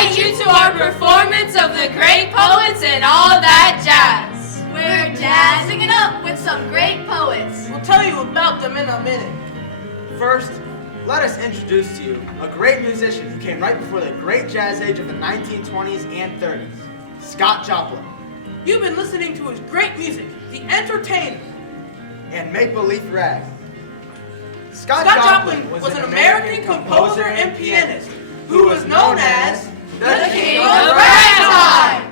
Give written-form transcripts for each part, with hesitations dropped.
invite you to our performance of the great poets and all that jazz. We're jazzing it up with some great poets. We'll tell you about them in a minute. First, let us introduce to you a great musician who came right before the great jazz age of the 1920s and 30s, Scott Joplin. You've been listening to his great music, The Entertainer, and Make Believe Rag. Scott Joplin was an American composer and pianist who was known as the King of Ragtime.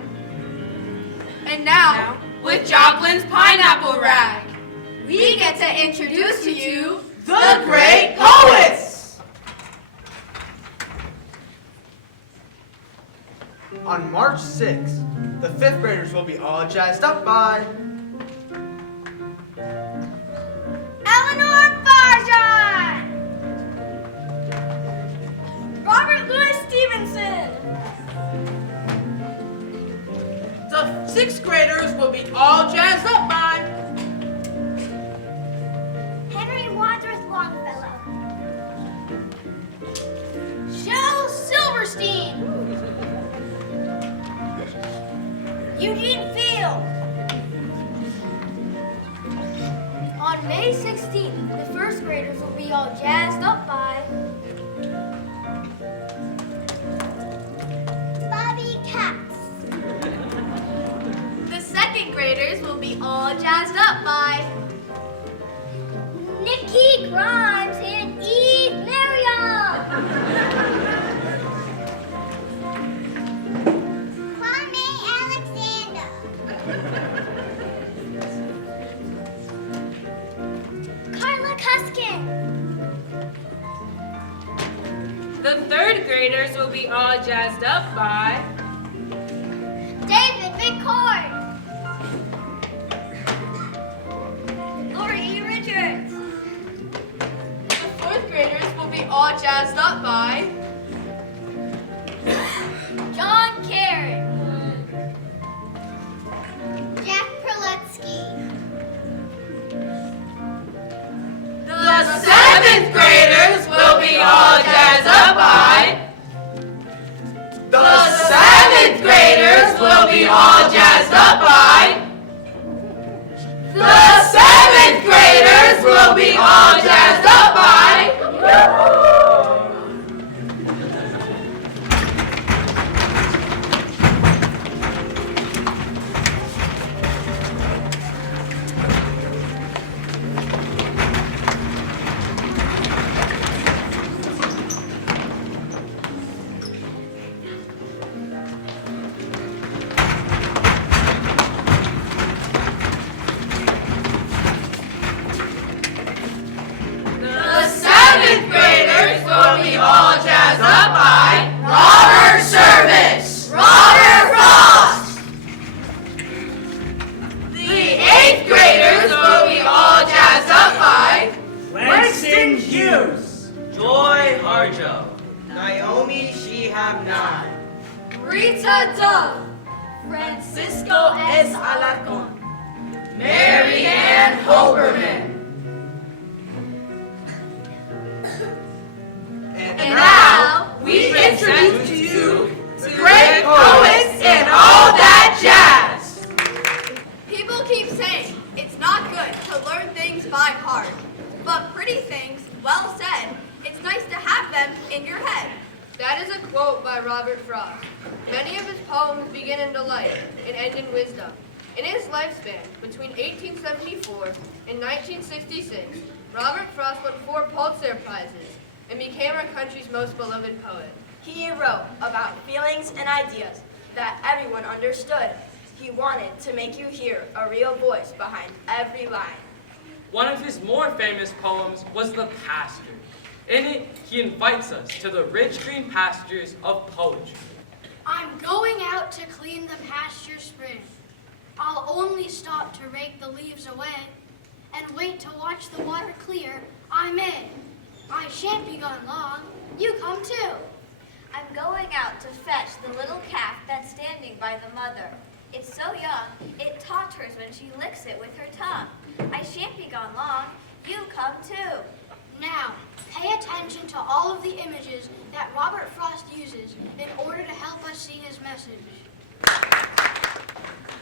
And now, with Joplin's Pineapple Rag, we get to introduce to you the great poets! On March 6th, the 5th graders will be all jazzed up by Eleanor Farjan, Robert Louis Stevenson. The 6th graders will be all jazzed up by Henry Wadsworth Longfellow, Shel Silverstein, Eugene Field. On May 16th, the 1st graders will be all jazzed up by Bobby Katz. The 2nd graders will be all jazzed up by Nikki Grimes and Eve Merriam. Kwame Alexander. Carla Cuskin. the 3rd graders will be all jazzed up by David McCord. Lori E. Richards. the 4th graders will be all jazzed up by John Carey. Jack Perletsky. the 7th graders will be all jazzed up by the 7th graders will be all jazzed up by the 7th graders will be all jazzed up by the 7th graders will be all jazzed up by Robert Service, Robert Frost. The 8th graders will be all jazzed up by Langston Hughes, Joy Harjo, Naomi Shihabnai, Rita Dove. Francisco S. Alarcon. Mary Ann Hoberman. and And now, we introduce to you the great poets and all that jazz. People keep saying it's not good to learn things by heart, but pretty things, well said, it's nice to have them in your head. That is a quote by Robert Frost. Many of his poems begin in delight and end in wisdom. In his lifespan, between 1874 and 1966, Robert Frost won 4 Pulitzer Prizes and became our country's most beloved poet. He wrote about feelings and ideas that everyone understood. He wanted to make you hear a real voice behind every line. One of his more famous poems was The Pasture. In it, he invites us to the rich green pastures of poetry. I'm going out to clean the pasture spring. I'll only stop to rake the leaves away and wait to watch the water clear. I'm in. I shan't be gone long. You come too. I'm going out to fetch the little calf that's standing by the mother. It's so young, it totters when she licks it with her tongue. I shan't be gone long. You come too. Now, pay attention to all of the images that Robert Frost uses in order to help us see his message.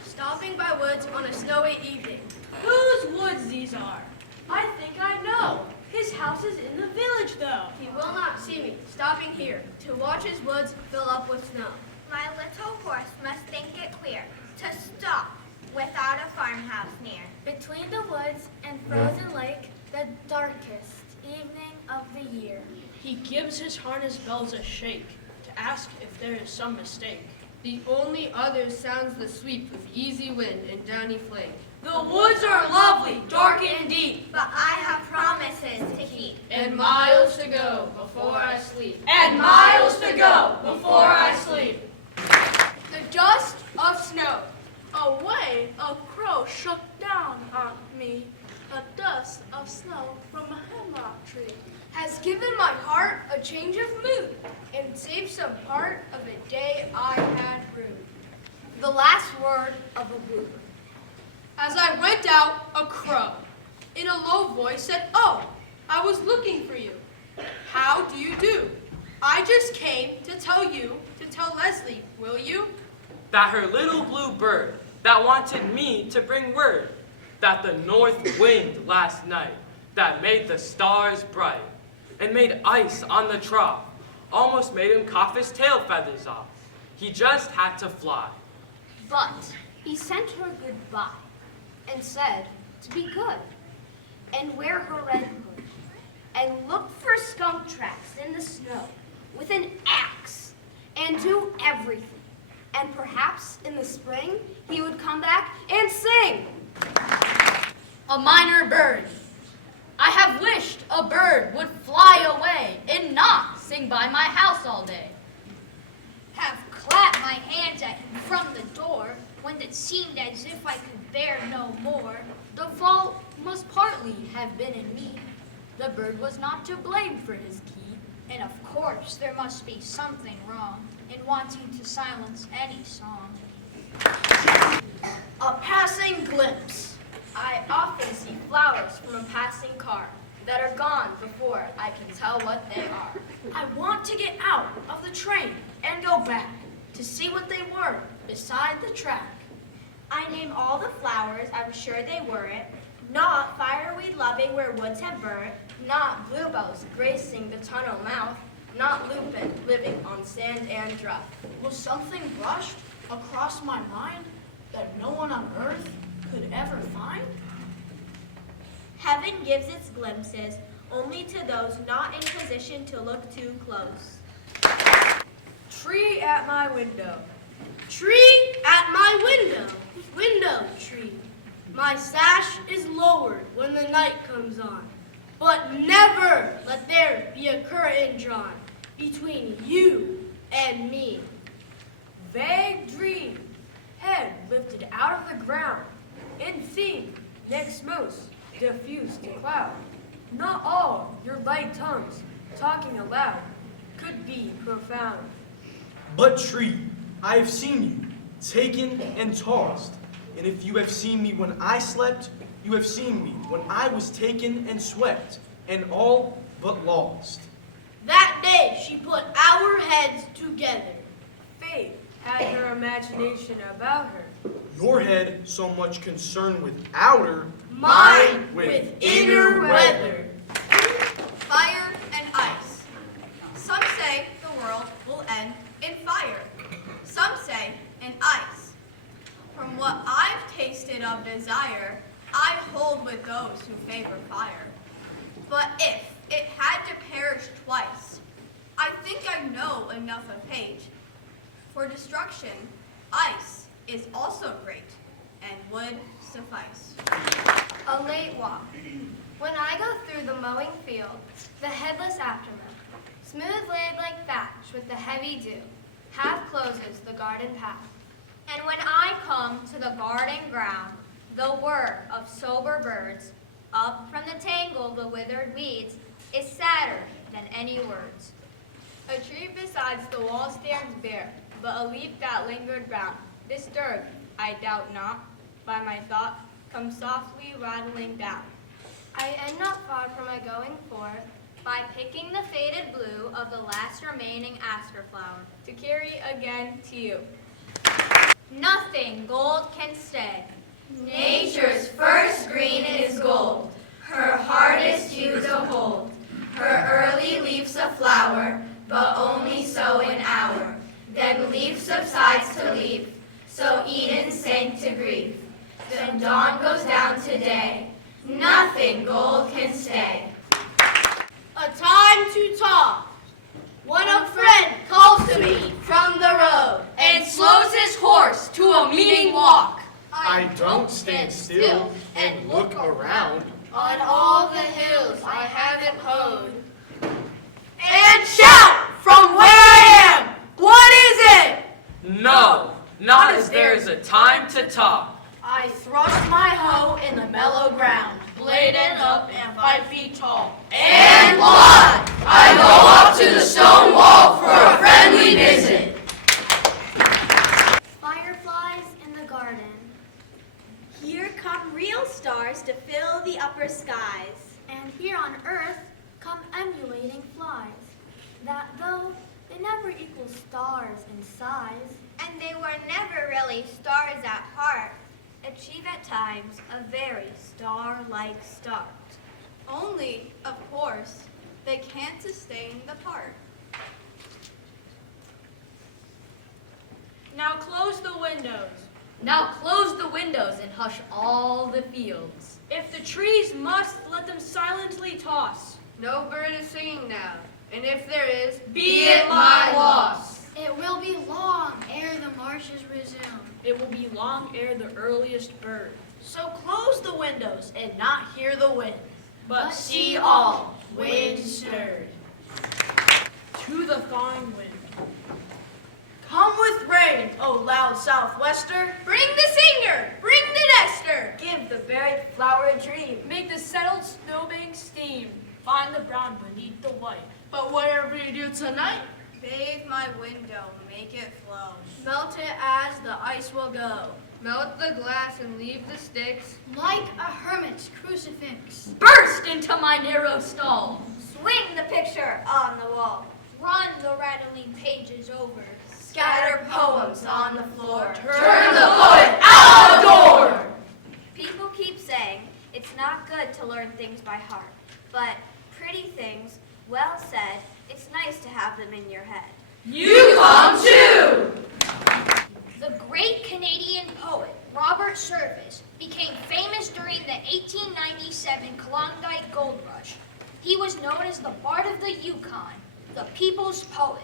Stopping by woods on a snowy evening. Whose woods these are? I think I know. His house is in the village, though. He will not see me stopping here to watch his woods fill up with snow. My little horse must think it clear to stop without a farmhouse near. Between the woods and frozen lake, the darkest evening of the year. He gives his harness bells a shake to ask if there is some mistake. The only other sounds the sweep of easy wind and downy flake. The woods are lovely, dark and deep, But I have promises to keep. And miles to go before I sleep. and miles to go before I sleep. The dust of snow. Away a crow shook down on me, a dust of snow from a hemlock tree. Has given my heart a change of mood and saved some part of a day I had rued. The last word of a woo. As I went out, a crow, in a low voice, said, "Oh, I was looking for you. How do you do? I just came to tell Leslie, will you?" That her little blue bird that wanted me to bring word, that the north wind last night that made the stars bright and made ice on the trough, almost made him cough his tail feathers off. He just had to fly. But he sent her goodbye and said to be good and wear her red hood and look for skunk tracks in the snow with an axe and do everything. And perhaps in the spring he would come back and sing. A minor bird. I have wished a bird would fly away and not sing by my house all day. Have clapped my hands at him from the door when it seemed as if I could bear no more. The fault must partly have been in me. The bird was not to blame for his key. And of course there must be something wrong in wanting to silence any song. A passing glimpse. I often see flowers from a passing car that are gone before I can tell what they are. I want to get out of the train and go back to see what they were beside the track. I name all the flowers, I'm sure they weren't. Not fireweed loving where woods have burnt. Not bluebells gracing the tunnel mouth. Not lupin living on sand and druff. Was something brushed across my mind that no one on earth could ever find? Heaven gives its glimpses only to those not in position to look too close. Tree at my window. Tree at my window. Window tree. My sash is lowered when the night comes on. But never let there be a curtain drawn between you and me. Vague dream, head lifted out of the ground, in theme, next most, diffused to cloud. Not all your light tongues, talking aloud, could be profound. But tree, I have seen you, taken and tossed. And if you have seen me when I slept, you have seen me when I was taken and swept, and all but lost. That day she put our heads together. Fate had her imagination about her. Your head so much concerned with outer, Mine with inner weather. Fire and ice. Some say the world will end in fire. Some say in ice. From what I've tasted of desire, I hold with those who favor fire. But if it had to perish twice, I think I know enough of hate. For destruction, ice is also great and would suffice. A late walk. When I go through the mowing field, the headless aftermath, smooth laid like thatch with the heavy dew, half closes the garden path. And when I come to the garden ground, the whir of sober birds, up from the tangle of the withered weeds, is sadder than any words. A tree besides the wall stands bare, but a leaf that lingered round, disturbed, I doubt not, by my thought, comes softly rattling down. I end not far from my going forth, by picking the faded blue of the last remaining aster flower, to carry again to you. nothing gold can stay. Nature's first green is gold, her hardest hue to hold. Her early leaf a flower, but only so an hour. Then leaf subsides to leaf, so Eden sank to grief. Then dawn goes down to day, nothing gold can stay. A time to talk. When a friend calls to me from the road And slows his horse to a meeting walk. I don't stand still and look around. on all the hills I haven't hoed. And shout from where I am, what is it? No, not as there is a time to talk. I thrust my hoe in the mellow ground, blade end up and 5 feet tall. And what? I go up to the stone wall for a friendly visit. Fireflies in the garden. Here come real stars to fill the upper skies. And here on earth come emulating flies, that though they never equal stars in size, And they were never really stars at heart, achieve at times a very star-like start. Only, of course, they can't sustain the part. Now close the windows. Now close the windows and hush all the fields. If the trees must, let them silently toss. No bird is singing now, and if there is, Be it my loss. it will be long ere the marshes resume. It will be long ere the earliest bird. So close the windows and not hear the wind, but see all wind stirred. To the thawing wind. Come with rain, O loud southwester. Bring the singer, bring the nester. Give the buried flower a dream. Make the settled snowbank steam. Find the brown beneath the white. But whatever you do tonight, Bathe my window, make it flow. Melt it as the ice will go. melt the glass and leave the sticks. Like a hermit's crucifix. Burst into my narrow stall. Swing the picture on the wall. Run the rattling pages over. Scatter poems on the floor. Turn the poet out the door. People keep saying it's not good to learn things by heart, but pretty things, well said, it's nice to have them in your head. You come too. The great Canadian poet Robert Service became famous during the 1897 Klondike Gold Rush. He was known as the Bard of the Yukon, the people's poet.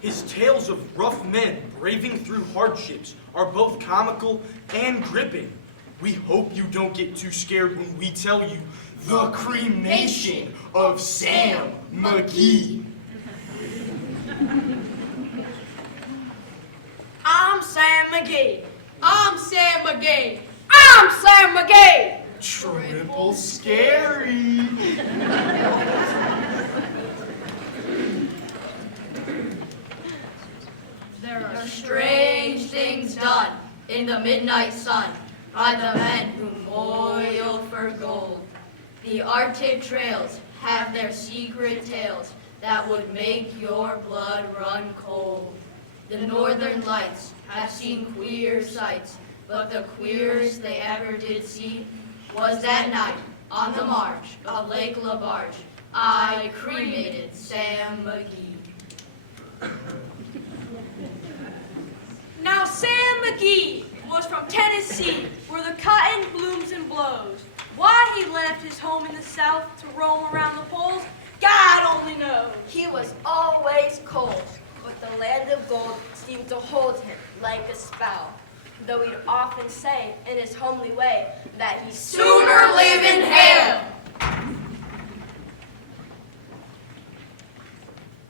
His tales of rough men braving through hardships are both comical and gripping. We hope you don't get too scared when we tell you the cremation of Sam McGee. I'm Sam McGee. I'm Sam McGee. I'm Sam McGee. Triple scary. There are strange things done in the midnight sun by the men who moil for gold. The Arctic trails have their secret tales that would make your blood run cold. The northern lights have seen queer sights, but the queerest they ever did see was that night on the march of Lake LaBarge. I cremated Sam McGee. Now Sam McGee was from Tennessee, where the cotton blooms and blows. Why he left his home in the South to roam around the poles, God only knows. He was always cold, but the land of gold seemed to hold him like a spell. Though he'd often say, in his homely way, that he Sooner live in hell.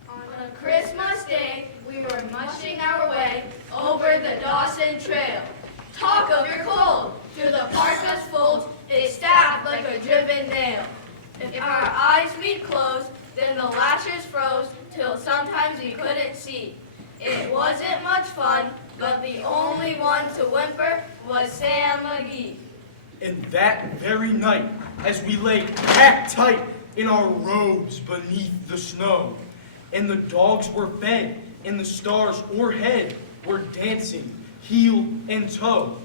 On a Christmas day, we were mushing our way over the Dawson Trail. Talk of your cold, through the parka's folds, it stabbed like a driven nail. If our eyes we'd close, then the lashes froze, till sometimes we couldn't see. It wasn't much fun, but the only one to whimper was Sam McGee. And that very night, as we lay packed tight in our robes beneath the snow, and the dogs were fed, and the stars o'erhead were dancing heel and toe,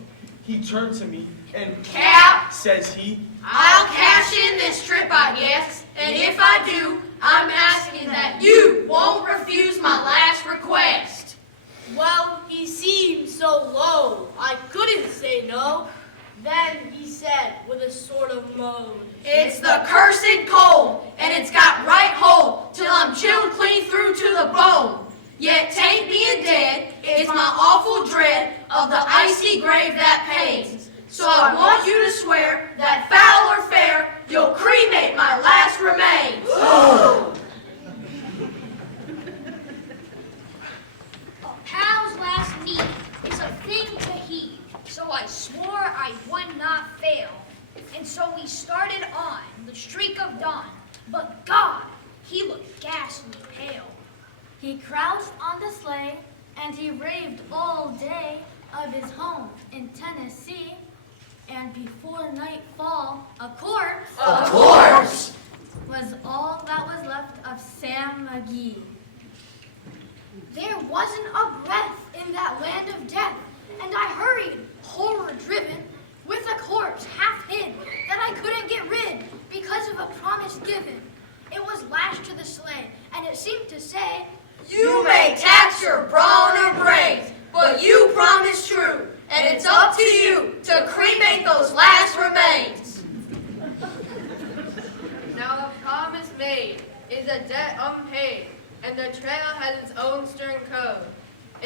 he turned to me and, Cap, says he, I'll cash in this trip, I guess. And if I do, I'm asking that you won't refuse my last request. Well, he seemed so low, I couldn't say no. Then he said with a sort of moan, It's the cursed cold, and it's got right hold till I'm chilled clean through to the bone. Yet tain't being dead, it's my awful dread of the icy grave that pains. So I want you to swear that foul or fair, you'll cremate my last remains. A pal's last need is a thing to heed, so I swore I would not fail. And so we started on the streak of dawn, but God, he looked ghastly pale. He crouched on the sleigh, and he raved all day of his home in Tennessee. And before nightfall, a corpse was all that was left of Sam McGee. There wasn't a breath in that land of death, and I hurried, horror-driven, with a corpse half hid that I couldn't get rid because of a promise given. It was lashed to the sleigh, and it seemed to say, You may tax your brawn or brains, but you promise true, and it's up to you to cremate those last remains. Now the promise made is a debt unpaid, and the trail has its own stern code.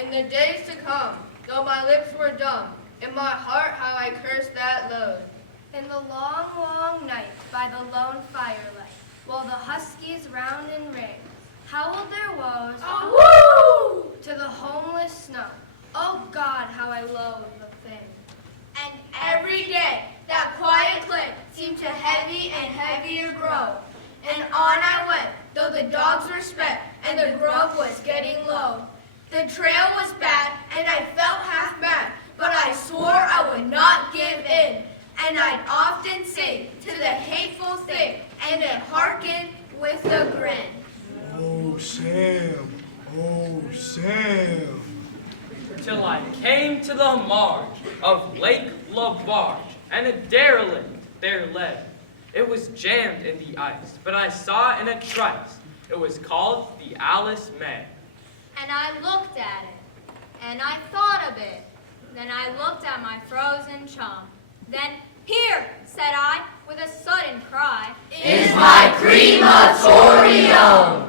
In the days to come, though my lips were dumb, in my heart how I cursed that load. In the long, long night, by the lone firelight, while the huskies round and ring, howled their woes to the homeless snow. Oh God, how I loathe the thing. And every day, that quiet cliff seemed to heavy and heavier grow. And on I went, though the dogs were spent, and the grub was getting low. The trail was bad, and I felt half mad, but I swore I would not give in. And I'd often sing to the hateful thing, and it hearkened with a grin. Oh, Sam, oh, Sam. Till I came to the marge of Lake LaBarge, and a derelict there led. It was jammed in the ice, but I saw in a trice. It was called the Alice May. And I looked at it, and I thought of it. Then I looked at my frozen chum. Then, here, said I, with a sudden cry, Is my crematorium.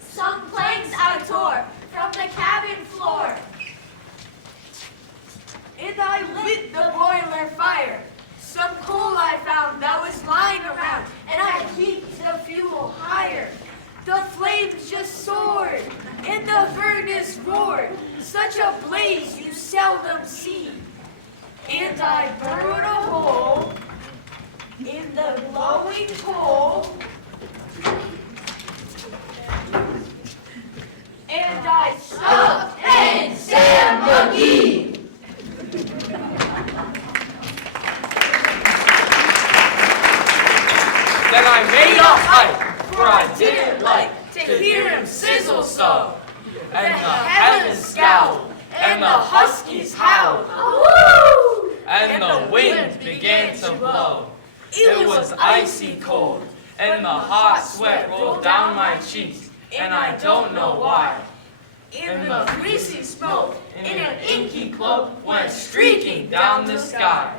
Some planks I tore from the cabin floor, and I lit the boiler fire. Some coal I found that was lying around, and I heaped the fuel higher. The flames just soared, and the furnace roared, such a blaze you seldom see. And I burrowed a hole in the glowing coal, and I stuffed in Sam McGee. Then I made a hike, for I didn't like to hear him sizzle so. And the heavens scowled, and the huskies howled, and the wind began to blow. It was icy cold, and the hot sweat rolled down my cheeks, and I don't know why. And the greasy smoke in an inky cloak went streaking down the sky.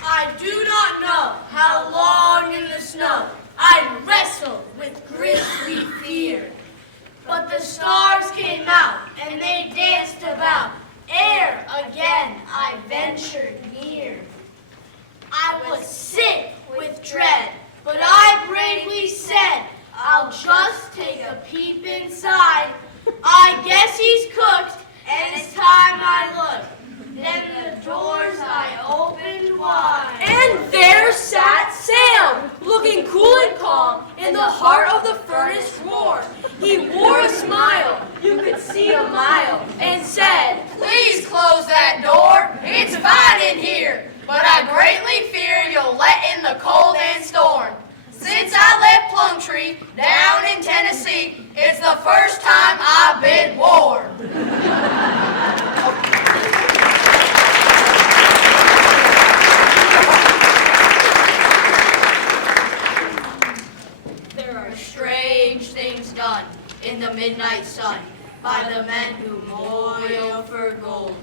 I do not know how long in the snow I wrestled with grisly fear. But the stars came out and they danced about, ere again I ventured near. I was sick with dread, but I bravely said, I'll just take a peep inside. I guess he's cooked, and it's time I looked. Then the doors I opened wide. And there sat Sam, looking cool heart of the furnace roar. He wore a smile, you could see a mile, and said, Please close that door. It's fine in here, but I greatly fear you'll let in the cold and storm. Since I left Plumtree down in Tennessee, it's the first time I've been warm. There are strange things done in the midnight sun by the men who moil for gold.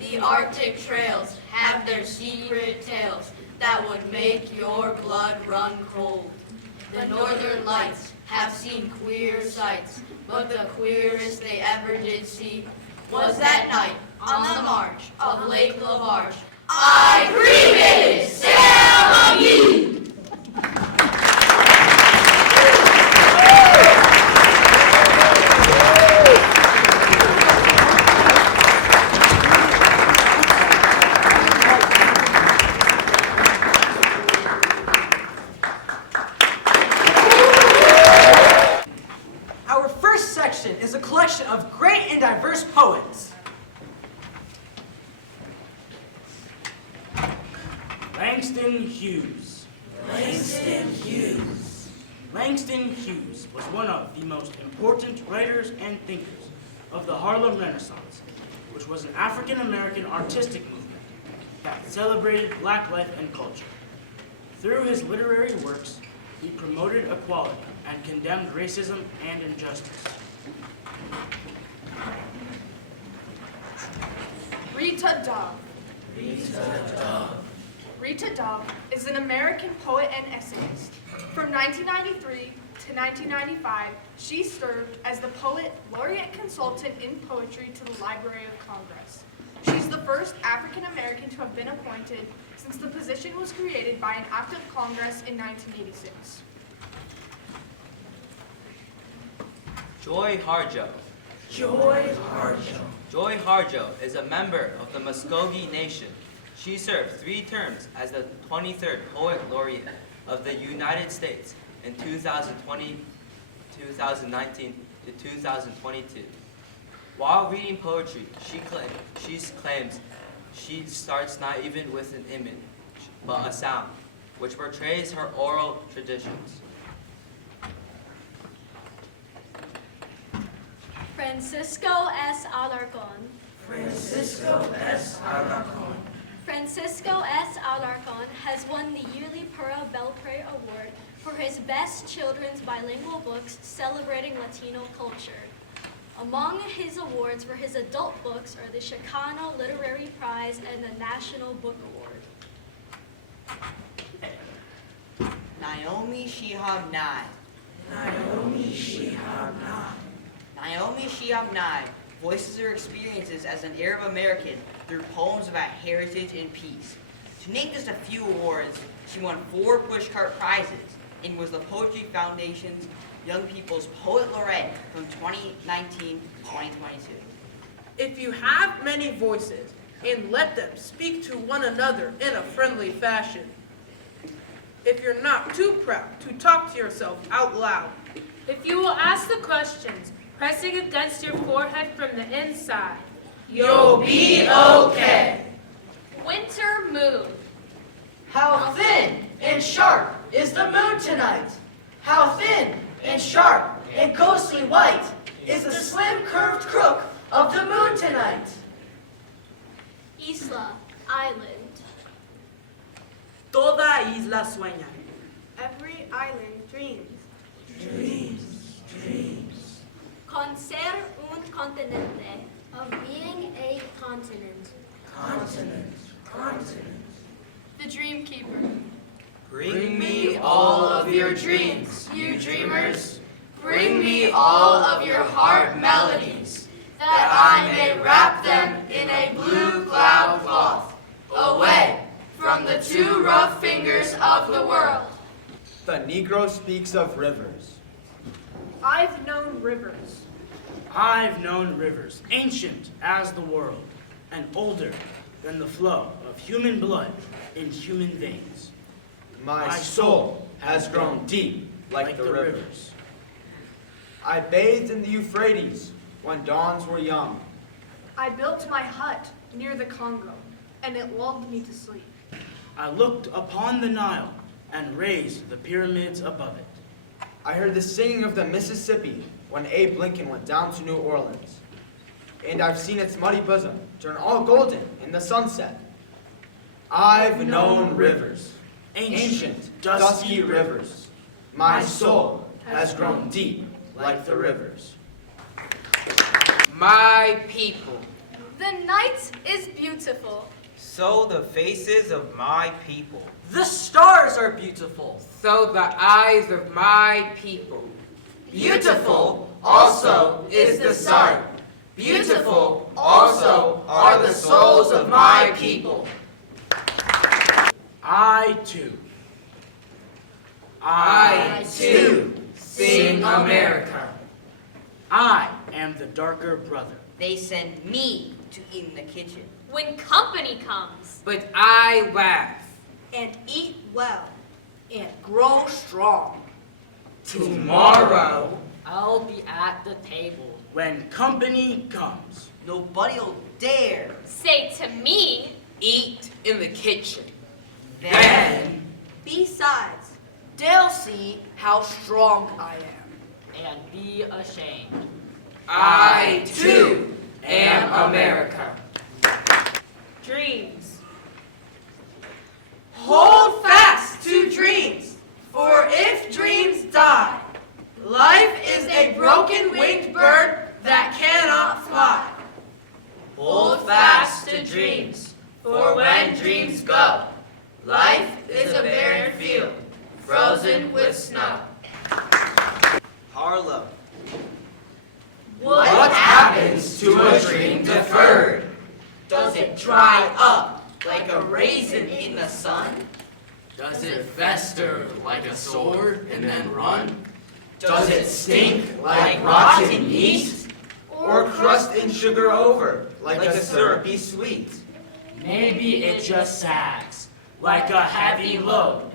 The Arctic trails have their secret tales that would make your blood run cold. The northern lights have seen queer sights, but the queerest they ever did see was that night on the march of Lake Lavarge. I grieved, sail ye! Is a collection of great and diverse poets. Langston Hughes. Langston Hughes. Langston Hughes was one of the most important writers and thinkers of the Harlem Renaissance, which was an African-American artistic movement that celebrated black life and culture. Through his literary works, he promoted equality and condemned racism and injustice. Rita Dove. Rita Dove is an American poet and essayist. From 1993 to 1995, she served as the Poet Laureate Consultant in Poetry to the Library of Congress. She's the first African American to have been appointed since the position was created by an act of Congress in 1986. Joy Harjo. Joy Harjo. Joy Harjo is a member of the Muskogee Nation. She served 3 terms as the 23rd Poet Laureate of the United States in 2020, 2019 to 2022. While reading poetry, she claims she starts not even with an image, but a sound, which portrays her oral traditions. Francisco S. Alarcon. Francisco S. Alarcon. Francisco S. Alarcon has won the yearly Pura Belpré Award for his best children's bilingual books celebrating Latino culture. Among his awards for his adult books are the Chicano Literary Prize and the National Book Award. Naomi Shihab Nye. Naomi Shihab Nye. Naomi Shihab Nye voices her experiences as an Arab American through poems about heritage and peace. To name just a few awards, she won 4 pushcart prizes and was the Poetry Foundation's Young People's Poet Laureate from 2019 to 2022. If you have many voices, and let them speak to one another in a friendly fashion. If you're not too proud to talk to yourself out loud. If you will ask the questions, pressing against your forehead from the inside, you'll be okay. Winter moon. How thin and sharp is the moon tonight? How thin and sharp and ghostly white is the slim curved crook of the moon tonight? Isla, island. Toda isla sueña. Every island dreams. Dreams, dreams. Con ser un continente. Of being a continent. Continent, continent. The dream keeper. Bring me all of your dreams, you dreamers. Bring me all of your heart melodies, that I may wrap them in a blue cloud cloth, away from the too rough fingers of the world. The Negro speaks of rivers. I've known rivers. I've known rivers, ancient as the world, and older than the flow of human blood in human veins. My soul has grown deep like the rivers. I bathed in the Euphrates when dawns were young. I built my hut near the Congo, and it lulled me to sleep. I looked upon the Nile and raised the pyramids above it. I heard the singing of the Mississippi when Abe Lincoln went down to New Orleans. And I've seen its muddy bosom turn all golden in the sunset. I've known rivers, ancient, dusky rivers. My soul has grown deep like the rivers. My people. The night is beautiful. So the faces of my people. The stars are beautiful. So the eyes of my people. Beautiful also is the sun. Beautiful also are the souls of my people. I too sing America. I am the darker brother. They send me to eat in the kitchen. When company comes. But I laugh. And eat well. And grow strong. Tomorrow, I'll be at the table. When company comes. Nobody'll dare Say to me. Eat in the kitchen. then Besides, they'll see how strong I am. And be ashamed. I too am America. Dreams. Hold fast to dreams, for if dreams die, life is a broken winged bird that cannot fly. Hold fast to dreams, for when dreams go, life is a barren field, frozen with snow. Harlem. What happens to a dream deferred? Does it dry up like a raisin in the sun? Does it fester like a sore and then run? Does it stink like rotten yeast? Or crust in sugar over like a syrupy sweet? Maybe it just sags like a heavy load.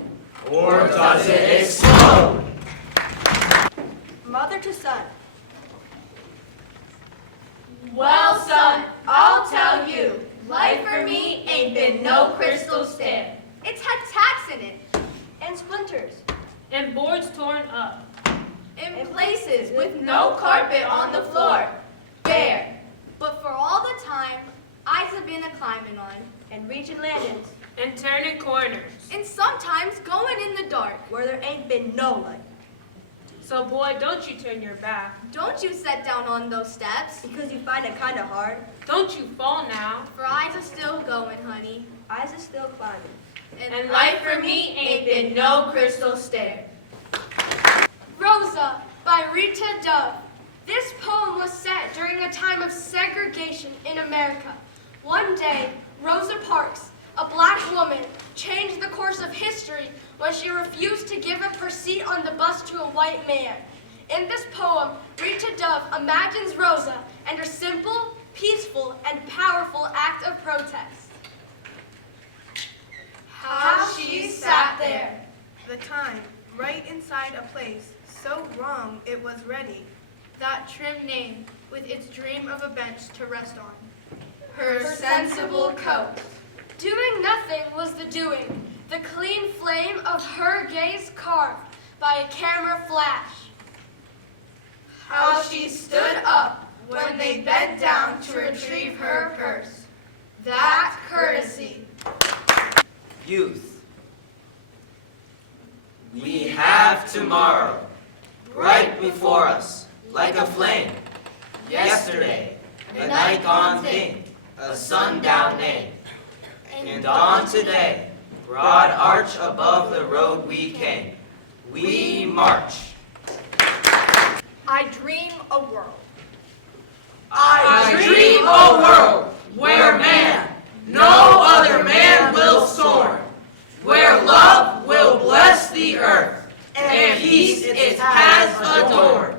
Or does it explode? Mother to son. Well, son, I'll tell you, life for me ain't been no crystal stair. It's had tacks in it. And splinters. And boards torn up. In places with no carpet on the floor. Bare. But for all the time, I've been a climbing on. And reaching landings. And turning corners. And sometimes going in the dark. Where there ain't been no light. So boy, don't you turn your back. Don't you set down on those steps. Because you find it kind of hard. Don't you fall now. For eyes are still going, honey. Eyes are still climbing. And life for me ain't been no crystal stair. Rosa by Rita Dove. This poem was set during a time of segregation in America. One day, Rosa Parks, a black woman, changed the course of history when she refused to give up her seat on the bus to a white man. In this poem, Rita Dove imagines Rosa and her simple, peaceful, and powerful act of protest. How she sat there. The time, right inside a place, so wrong it was ready. That trim name, with its dream of a bench to rest on. Her sensible coat. Doing nothing was the doing, the clean flame of her gaze carved by a camera flash. How she stood up when they bent down to retrieve her purse. That courtesy. Youth. We have tomorrow, right before us, like a flame. Yesterday, a night gone thing, a sundown name. And dawn today, broad arch above the road we came. We march. I dream a world. I dream a world where man, no other man will soar, where love will bless the earth, and peace it has adored.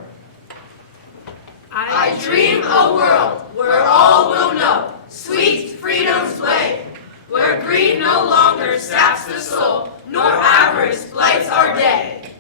I dream a world where all will know sweet freedom's way, where greed no longer saps the soul, nor avarice blights our day.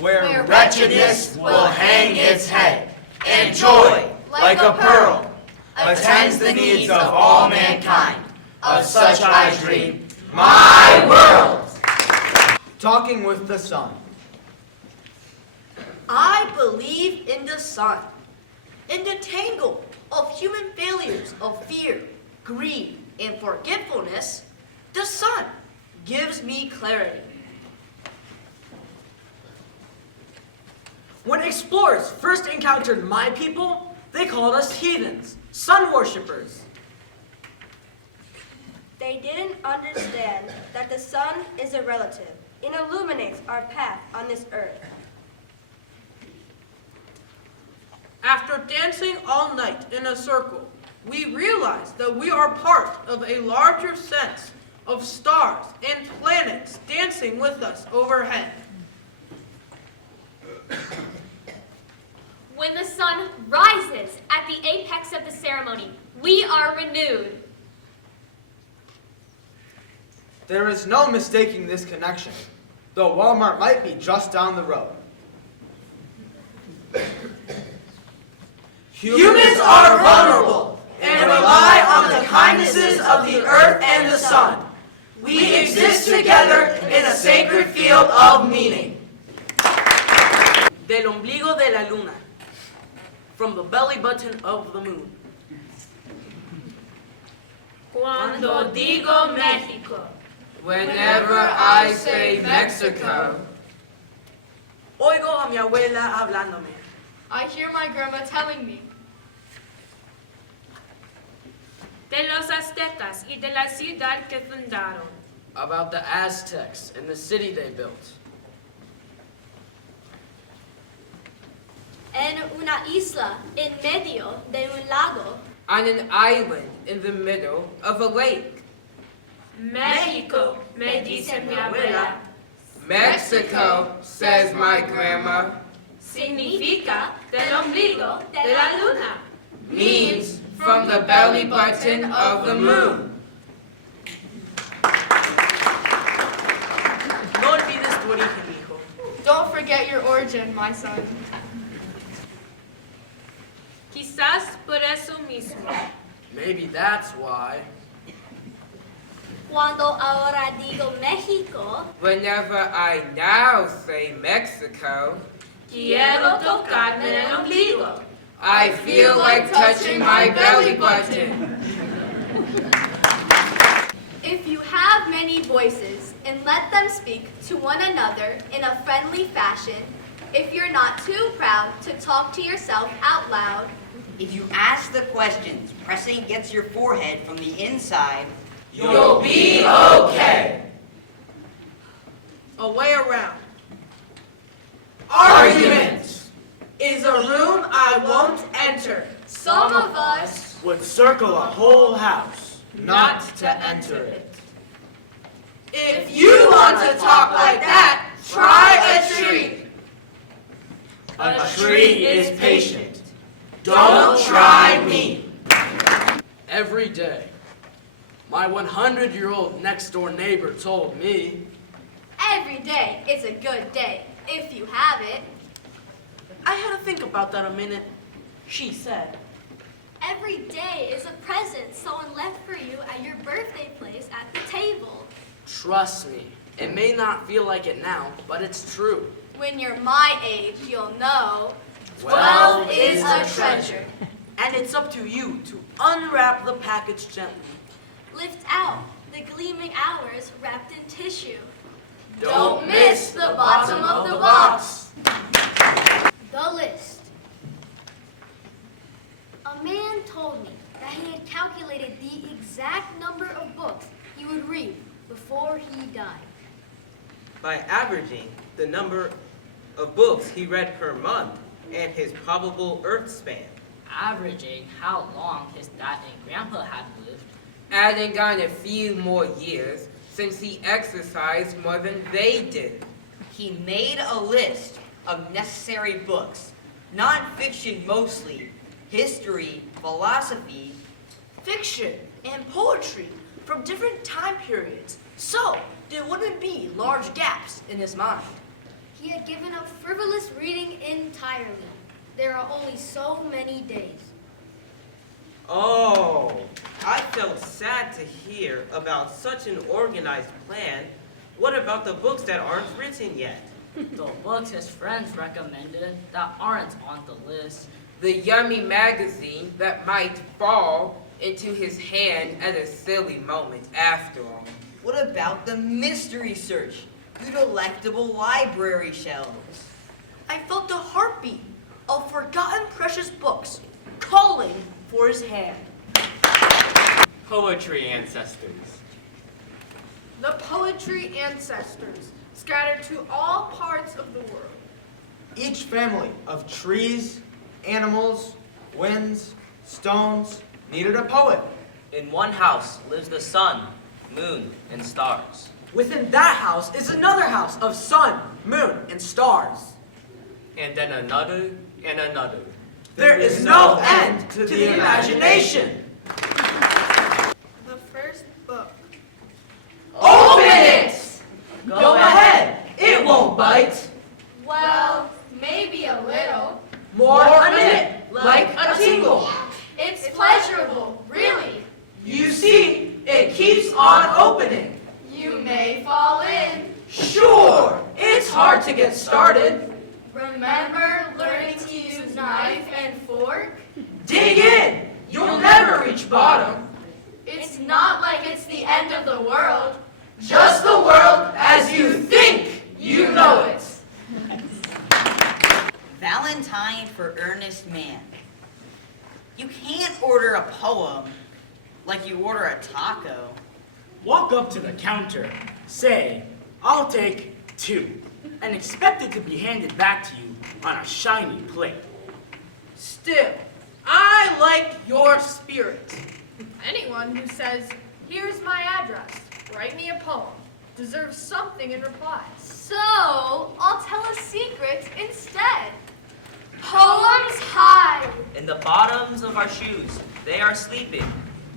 where wretchedness will hang its head, and joy, like a pearl, attends the needs of all mankind. Of such I dream, my world. Talking with the sun. I believe in the sun, in the tangle of human failures of fear, greed, and forgetfulness. The sun gives me clarity. When explorers first encountered my people, they called us heathens, sun worshippers. They didn't understand that the sun is a relative and illuminates our path on this earth. After dancing all night in a circle, we realize that we are part of a larger sense of stars and planets dancing with us overhead. When the sun rises at the apex of the ceremony, we are renewed. There is no mistaking this connection, though Walmart might be just down the road. Humans are vulnerable and rely on the kindnesses of the earth and the sun. We exist together in a sacred field of meaning. Del ombligo de la luna, from the belly button of the moon. Cuando digo México, Whenever I say Mexico, oigo a mi abuela hablándome. I hear my grandma telling me. de los aztecas y de la ciudad que fundaron. About the Aztecs and the city they built. En una isla en medio de un lago. On an island in the middle of a lake. México, me dice mi abuela. Mexico, says my grandma. Significa del ombligo de la luna. Means from the belly button of the moon. No olvides tu origen, hijo. Don't forget your origin, my son. Quizás por eso mismo. Maybe that's why. Cuando ahora digo México, Whenever I now say Mexico, Quiero tocarme el ombligo. I feel like touching my belly button. If you have many voices and let them speak to one another in a friendly fashion, if you're not too proud to talk to yourself out loud, if you ask the questions pressing against your forehead from the inside, you'll be okay. A way around. Arguments is a room I won't enter. Some of us would circle a whole house, not to enter it. If you want to talk like that, try a tree. A tree is patient. Don't try me. Every day, my 100-year-old next-door neighbor told me, every day is a good day if you have it. I had to think about that a minute. She said, every day is a present someone left for you at your birthday place at the table. trust me, it may not feel like it now, but it's true. When you're my age, you'll know 12 is a treasure. And it's up to you to unwrap the package gently. Lift out the gleaming hours wrapped in tissue. Don't miss the bottom of the box. The list. A man told me that he had calculated the exact number of books he would read before he died. By averaging the number of books he read per month and his probable earth span. Averaging how long his dad and grandpa had lived. Adding on a few more years since he exercised more than they did. He made a list of necessary books, non-fiction mostly, history, philosophy, Fiction and poetry from different time periods, so there wouldn't be large gaps in his mind. He had given up frivolous reading entirely. There are only so many days. Oh, I felt sad to hear about such an organized plan. What about the books that aren't written yet? The books his friends recommended that aren't on the list. The yummy magazine that might fall into his hand at a silly moment after all. What about the mystery search through delectable library shelves? I felt the heartbeat of forgotten precious books calling for his hand. Poetry ancestors. The poetry ancestors scattered to all parts of the world. Each family of trees, animals, winds, stones needed a poet. In one house lives the sun, moon, and stars. Within that house is another house of sun, moon, and stars. And then another and another. There is no end to the imagination. The first book. Open it! Go ahead, it won't bite. Well, maybe a little. More a minute, like a tingle. It's pleasurable, really. You see, it keeps on opening. You may fall in. Sure, it's hard to get started. Remember learning to use knife and fork? Dig in, you'll never reach bottom. It's not like it's the end of the world. Just the world as you think you know it. Valentine for earnest man. You can't order a poem like you order a taco. Walk up to the counter, say, "I'll take 2, and expect it to be handed back to you on a shiny plate. Still, I like your spirit. Anyone who says, "Here's my address, write me a poem," deserves something in reply. So, I'll tell a secret instead. Poems hide. In the bottoms of our shoes, they are sleeping.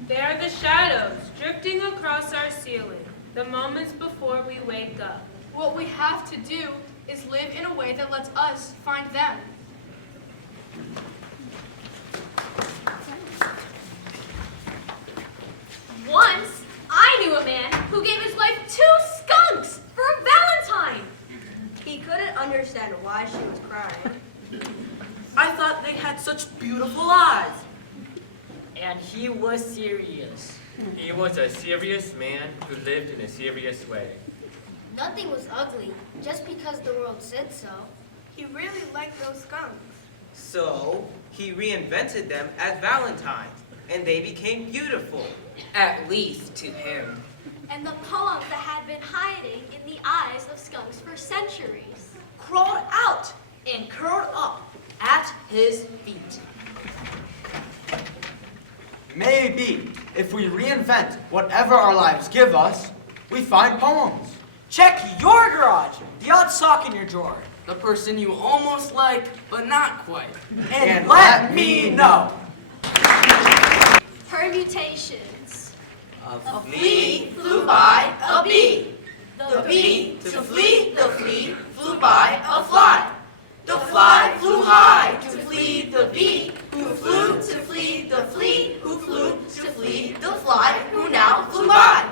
They are the shadows drifting across our ceiling, the moments before we wake up. What we have to do is live in a way that lets us find them. Once, I knew a man who gave his wife 2 skunks for a Valentine. He couldn't understand why she was crying. I thought they had such beautiful eyes. And he was serious. He was a serious man who lived in a serious way. Nothing was ugly just because the world said so. He really liked those skunks. So he reinvented them as Valentines, and they became beautiful. At least to him. And the poems that had been hiding in the eyes of skunks for centuries Crawled out and curled up at his feet. Maybe if we reinvent whatever our lives give us, we find poems. Check your garage, the odd sock in your drawer. The person you almost like, but not quite. And let me know. permutations. A flea flew by a bee. The bee, to flee the flea, flew by a fly. The fly flew high to flee the bee, who flew to flee the flea, who flew to flee the fly, who now flew by.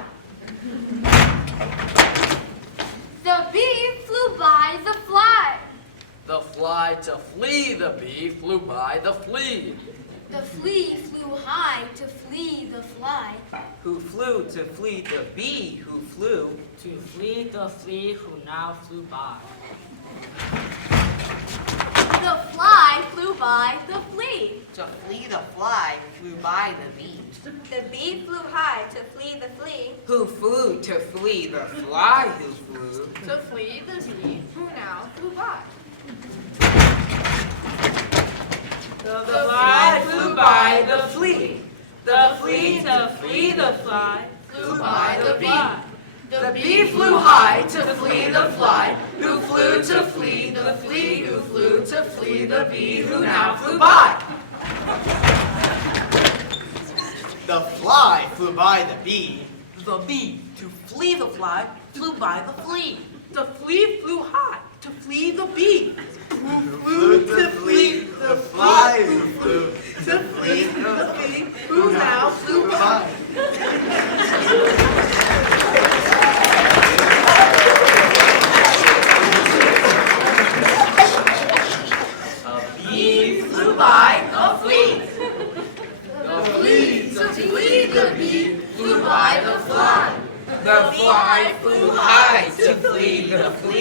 The bee flew by the fly. The fly to flee the bee flew by the flea. The flea flew high to flee the fly. Who flew to flee the bee, who flew to flee the flea who now flew by. The fly flew by the flea. To flee the fly flew by the bee. The bee flew high to flee the flea. Who flew to flee the fly who flew. To flee the bee who now flew by. The fly flew by the flea. The flea to flee the fly Flew by the bee. The bee flew high to flee the fly, who flew to flee the flea, who flew to flee the bee, who now flew by. The fly flew by the bee. The bee, to flee the fly, flew by the flea. The flea flew high to flee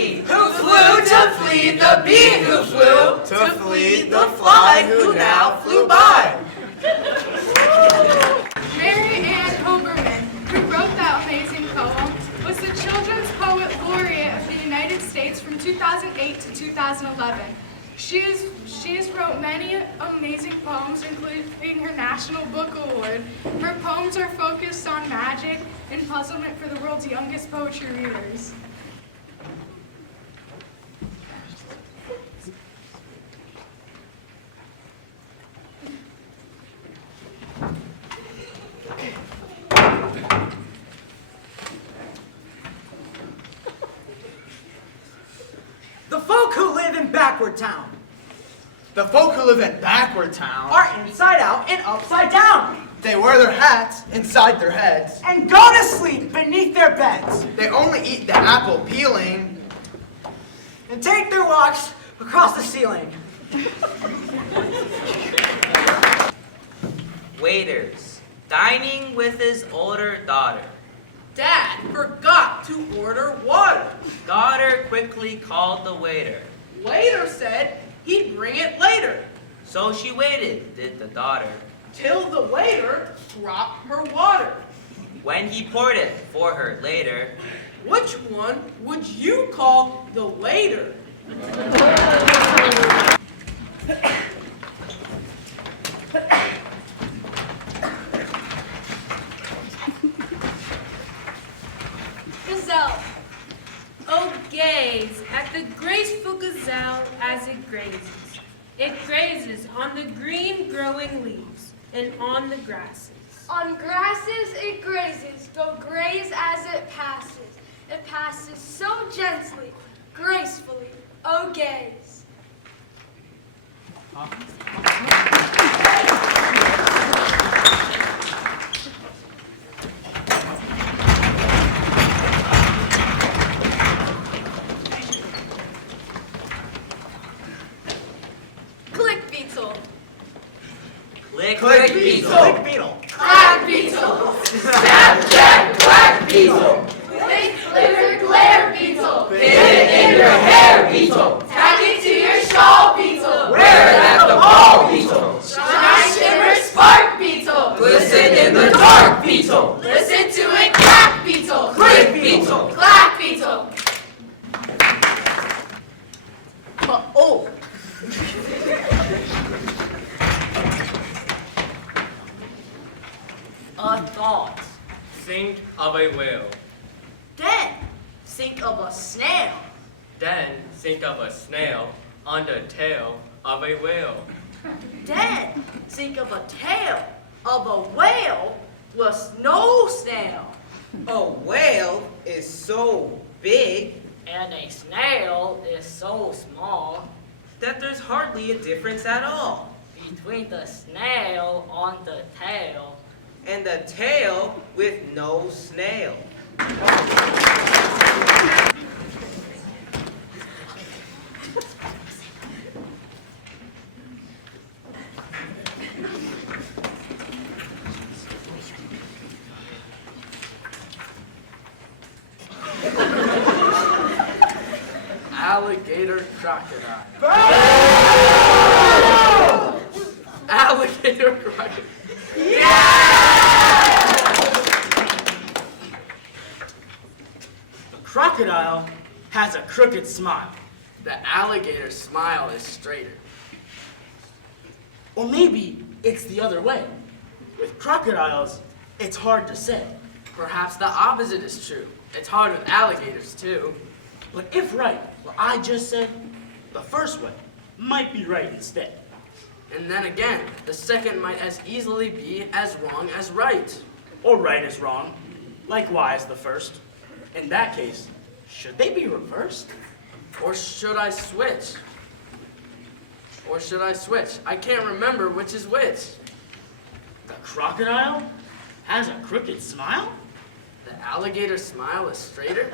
bee who flew to flee the bee who flew To flee the fly who now flew by. Mary Ann Hoberman, who wrote that amazing poem, was the Children's Poet Laureate of the United States from 2008 to 2011. She has wrote many amazing poems, including her National Book Award. Her poems are focused on magic and puzzlement for the world's youngest poetry readers. The folk who live in Backward Town The folk who live in Backward Town are inside out and upside down. They wear their hats inside their heads And go to sleep beneath their beds. They only eat the apple peeling And take their walks across the ceiling. Waiters, dining with his older daughter. Dad forgot to order water. Daughter quickly called the waiter. Waiter said he'd bring it later. So she waited, did the daughter. Till the waiter brought her water. When he poured it for her later, Which one would you call the waiter? Gazelle. Oh, gaze at the graceful gazelle as it grazes. It grazes on the green growing leaves and on the grasses. On grasses it grazes, go graze as it passes. It passes so gently, gracefully, oh gaze. Click beetle. click beetle. Click beetle. Clack beetle. Snapchat quack beetle. Blink, lizard, glare beetle. Pin it in your hair beetle. Tack it to your shawl beetle. Wear it at the ball beetle. Shine, shimmer, spark beetle. Glisten in the dark beetle. Listen to it clack beetle. Click beetle. Clack beetle. Oh. A thought. Think of a whale. Then think of a snail. Then think of a snail on the tail of a whale. Then think of a tail of a whale with no snail. A whale is so big And a snail is so small that there's hardly a difference at all. between the snail on the tail. And the tail with no snail. Alligator crocodile. Alligator crocodile. The crocodile has a crooked smile. The alligator smile is straighter. Or maybe it's the other way. With crocodiles, it's hard to say. Perhaps the opposite is true. It's hard with alligators too. But if right, what I just said, the first way might be right instead. And then again, the second might as easily be as wrong as right. Or right is wrong. Likewise, the first. In that case, should they be reversed? Or should I switch? Or should I switch? I can't remember which is which. The crocodile has a crooked smile? The alligator smile is straighter?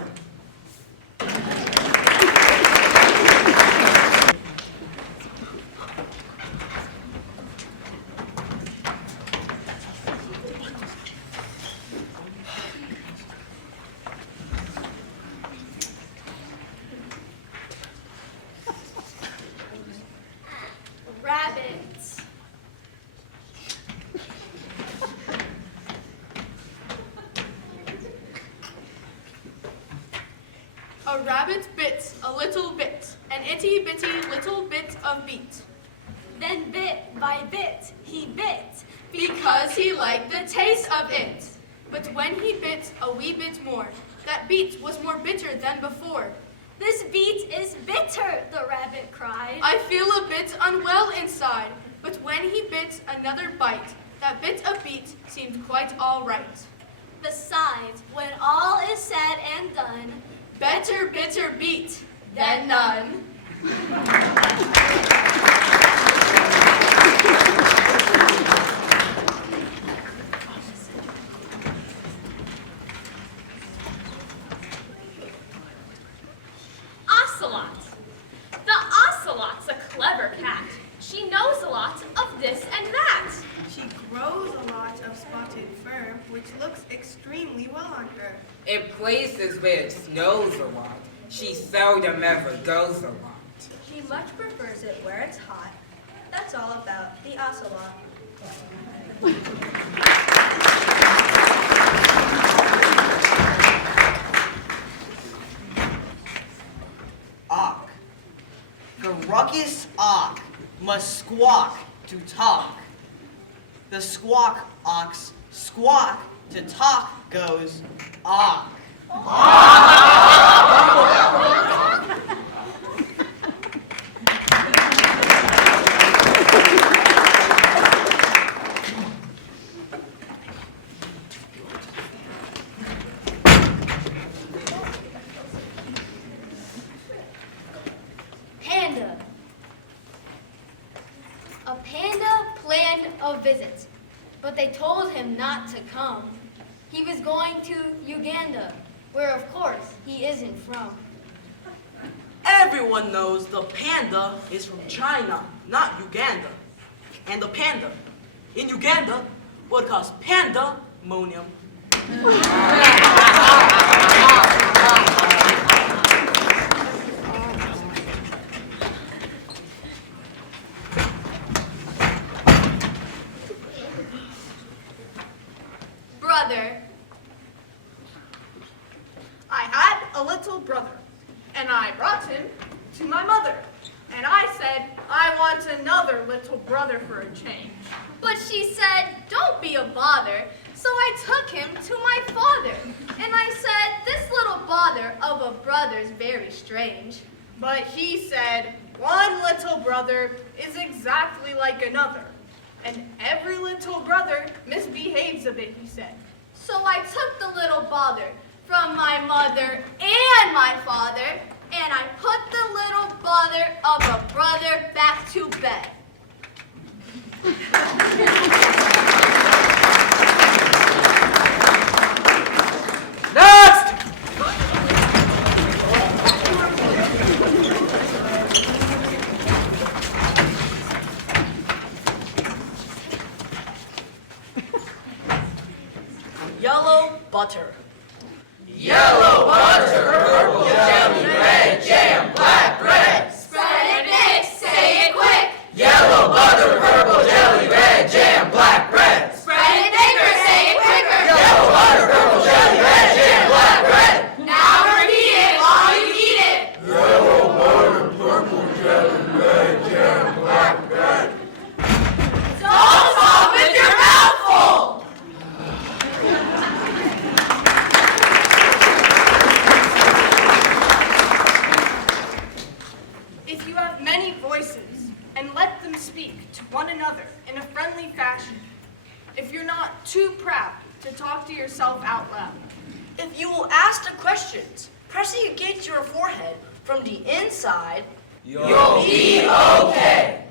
rabbit bit a little bit, an itty bitty little bit of beet. Then bit by bit he bit, because he liked the taste of it. But when he bit a wee bit more, that beet was more bitter than before. This beet is bitter, the rabbit cried. I feel a bit unwell inside. But when he bit another bite, that bit of beet seemed quite all right. Besides, when all is said and done, better bitter beet than none. Ocelot. The ocelot's a clever cat. She knows a lot of this and that. She grows a lot of spotted fur, which looks extremely well on her. In places where it snows a lot, she seldom ever goes a lot. She much prefers it where it's hot. That's all about the ocelot. Auk. The ruckus auk must squawk to talk. The squawk ox squawk to talk goes auk. Panda. A panda planned a visit, but they told him not to come. He was going to Uganda, where of course he isn't from. Everyone knows the panda is from China, not Uganda. And the panda in Uganda would cause pandemonium. Brother. I had a little brother, and I brought him to my mother. And I said, I want another little brother for a change. But she said, don't be a bother. So I took him to my father. And I said, this little bother of a brother's very strange. But he said, one little brother is exactly like another. And every little brother misbehaves a bit, he said. So I took the little bother from my mother and my father, and I put the little bother of a brother back to bed. Next! Yellow butter. Yellow butter, purple jelly, red jam, black bread. Spread it mix, say it quick. Yellow butter, purple jelly, red jam, black bread. Spread it bigger, say it quicker. Yellow butter, purple jelly, red jam, black bread. Now repeat it while you eat it. Yellow butter, purple jelly, red jam, black bread. Don't talk with your mouth full. If you have many voices, and let them speak to one another in a friendly fashion. If you're not too proud to talk to yourself out loud. If you will ask the questions, pressing against your forehead from the inside, You'll be okay.